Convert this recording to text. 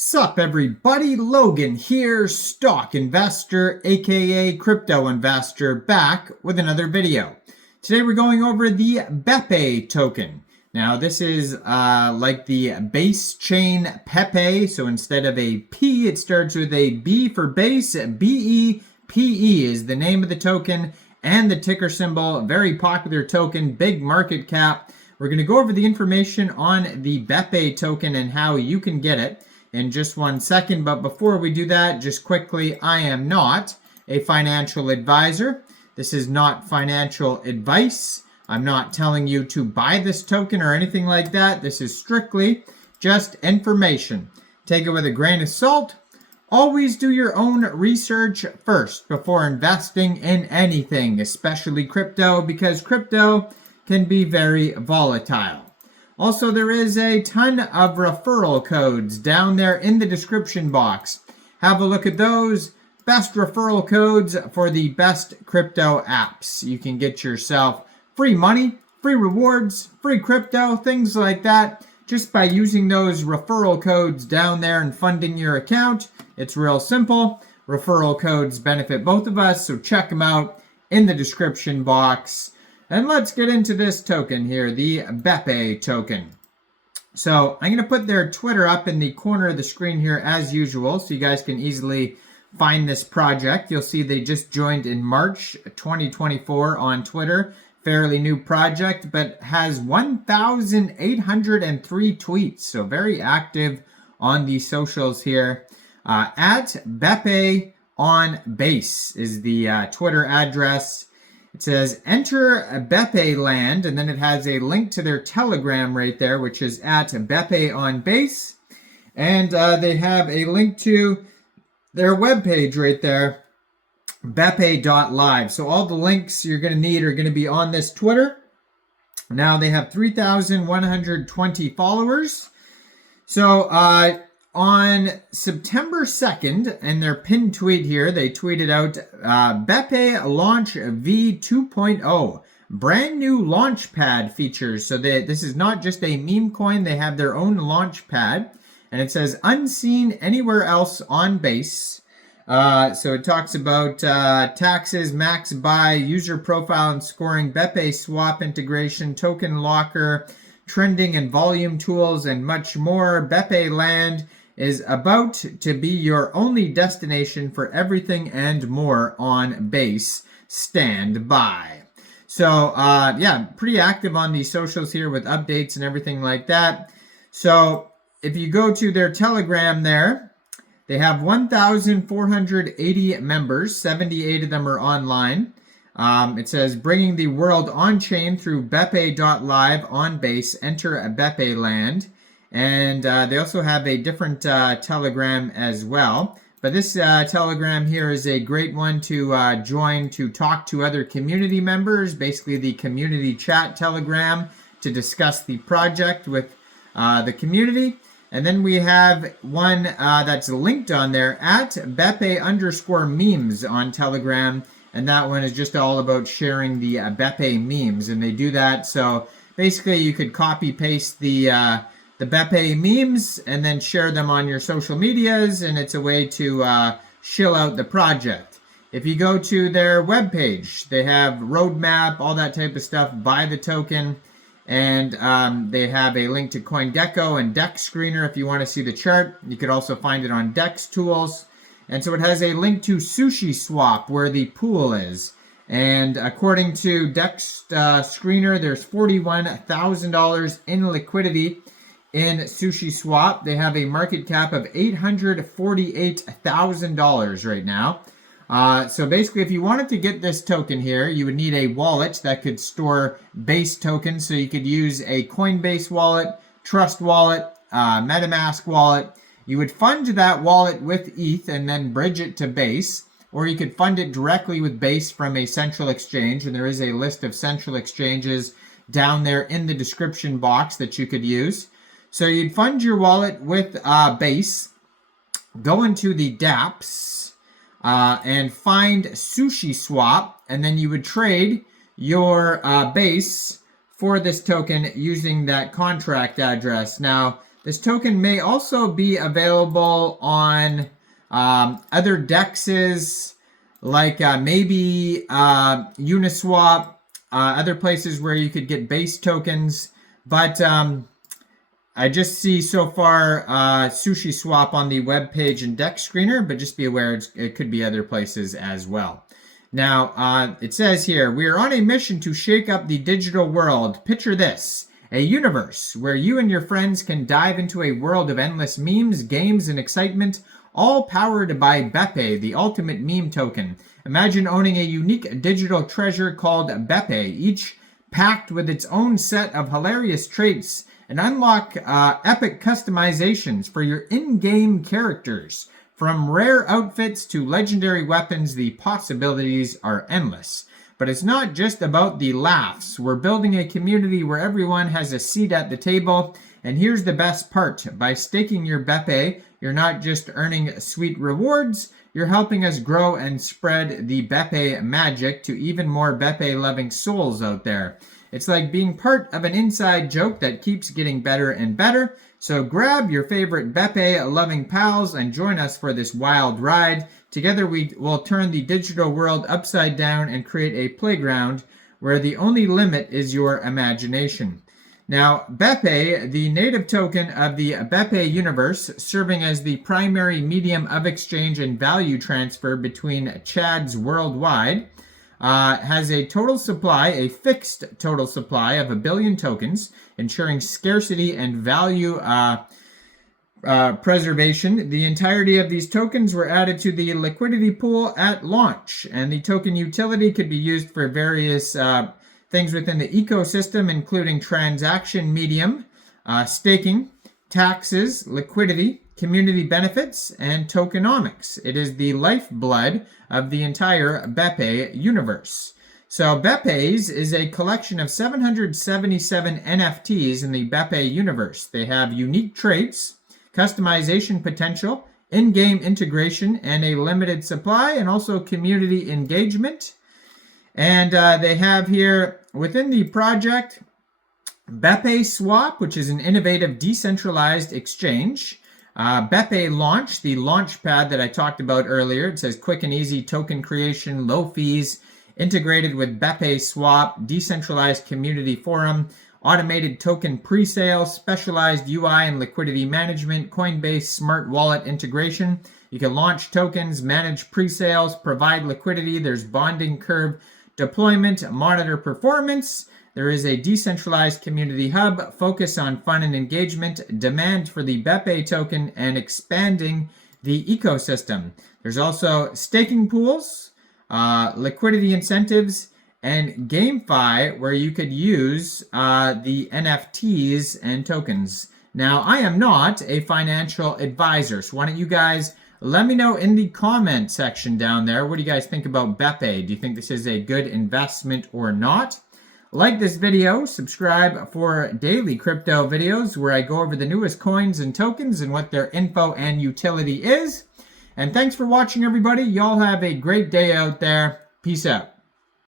Sup everybody, Logan here, stock investor aka crypto investor, back with another video. Today we're going over the Bepe token. Now this is like the base chain Pepe, so instead of a P it starts with a B for base. BEPE is the name of the token and the ticker symbol. Very popular token, big market cap. We're going to go over the information on the Bepe token and how you can get it in just 1 second. But before we do that, just quickly, I am not a financial advisor. This is not financial advice. I'm not telling you to buy this token or anything like that. This is strictly just information. Take it with a grain of salt. Always do your own research first before investing in anything, especially crypto, because crypto can be very volatile. Also, there is a ton of referral codes down there in the description box. Have a look at those. Best referral codes for the best crypto apps. You can get yourself free money, free rewards, free crypto, things like that, just by using those referral codes down there and funding your account. It's real simple. Referral codes benefit both of us, so check them out in the description box. And let's get into this token here, the Bepe token. So I'm going to put their Twitter up in the corner of the screen here as usual, so you guys can easily find this project. You'll see they just joined in March 2024 on Twitter. Fairly new project, but has 1,803 tweets. So very active on the socials here. At Bepe on Base is the Twitter address. It says, enter Bepe land, and then it has a link to their Telegram right there, which is at Bepe on Base. And they have a link to their webpage right there, bepe.live. So all the links you're going to need are going to be on this Twitter. Now they have 3,120 followers. So on September 2nd, in their pinned tweet here, they tweeted out, Bepe launch V 2.0, brand new launchpad features. So this is not just a meme coin, they have their own launchpad. And it says, unseen anywhere else on Base. So it talks about taxes, max buy, user profile and scoring, Bepe swap integration, token locker, trending and volume tools, and much more. Bepe land is about to be your only destination for everything and more on Base. Stand by. So yeah, pretty active on the socials here with updates and everything like that. So if you go to their Telegram there, they have 1,480 members. 78 of them are online. It says, bringing the world on-chain through bepe.live on Base. Enter a Bepe land. And they also have a different Telegram as well. But this Telegram here is a great one to join to talk to other community members. Basically the community chat Telegram to discuss the project with the community. And then we have one that's linked on there at Bepe_memes on Telegram. And that one is just all about sharing the Bepe memes. And they do that. So basically you could copy paste the Bepe memes and then share them on your social medias. And it's a way to shill out the project. If you go to their webpage, they have roadmap, all that type of stuff, buy the token. And they have a link to CoinGecko and Dex Screener if you want to see the chart. You could also find it on Dex Tools. And so it has a link to Sushiswap where the pool is. And according to Dex Screener, there's $41,000 in liquidity in Sushiswap. They have a market cap of $848,000 right now. So basically, if you wanted to get this token here, you would need a wallet that could store Base tokens. So you could use a Coinbase wallet, Trust wallet, MetaMask wallet. You would fund that wallet with ETH and then bridge it to Base. Or you could fund it directly with Base from a central exchange. And there is a list of central exchanges down there in the description box that you could use. So you'd fund your wallet with Base, go into the dApps, and find Sushiswap, and then you would trade your Base for this token using that contract address. Now, This token may also be available on other dexes, like maybe Uniswap, other places where you could get base tokens. But I just see so far Sushiswap on the web page and dex screener, but just be aware it could be other places as well. Now, it says here, we are on a mission to shake up the digital world. Picture this, a universe where you and your friends can dive into a world of endless memes, games, and excitement, all powered by Bepe, the ultimate meme token. Imagine owning a unique digital treasure called Bepe, each packed with its own set of hilarious traits, and unlock epic customizations for your in-game characters. From rare outfits to legendary weapons, the possibilities are endless. But it's not just about the laughs. We're building a community where everyone has a seat at the table. And here's the best part. By staking your Bepe, you're not just earning sweet rewards, you're helping us grow and spread the Bepe magic to even more Bepe-loving souls out there. It's like being part of an inside joke that keeps getting better and better. So grab your favorite Bepe-loving pals and join us for this wild ride. Together we will turn the digital world upside down and create a playground where the only limit is your imagination. Now, Bepe, the native token of the Bepe universe, serving as the primary medium of exchange and value transfer between Chads worldwide, has a total supply, a fixed total supply of 1 billion tokens, ensuring scarcity and value preservation. The entirety of these tokens were added to the liquidity pool at launch, and the token utility could be used for various things within the ecosystem, including transaction medium, staking, taxes, liquidity, community benefits, and tokenomics. It is the lifeblood of the entire Bepe universe. So Bepe's is a collection of 777 NFTs in the Bepe universe. They have unique traits, customization potential, in-game integration, and a limited supply, and also community engagement. And they have here within the project Bepe Swap, which is an innovative decentralized exchange. Bepe Launch, the launch pad that I talked about earlier. It says quick and easy token creation, low fees, integrated with Bepe Swap, decentralized community forum, automated token pre-sale, specialized UI and liquidity management, Coinbase smart wallet integration. You can launch tokens, manage pre-sales, provide liquidity. There's bonding curve deployment, monitor performance. There is a decentralized community hub, focus on fun and engagement, demand for the Bepe token, and expanding the ecosystem. There's also staking pools, liquidity incentives, and GameFi, where you could use the NFTs and tokens. Now, I am not a financial advisor, so why don't you guys let me know in the comment section down there, what do you guys think about Bepe? Do you think this is a good investment or not? Like this video, subscribe for daily crypto videos where I go over the newest coins and tokens and what their info and utility is. And thanks for watching, everybody. Y'all have a great day out there. Peace out.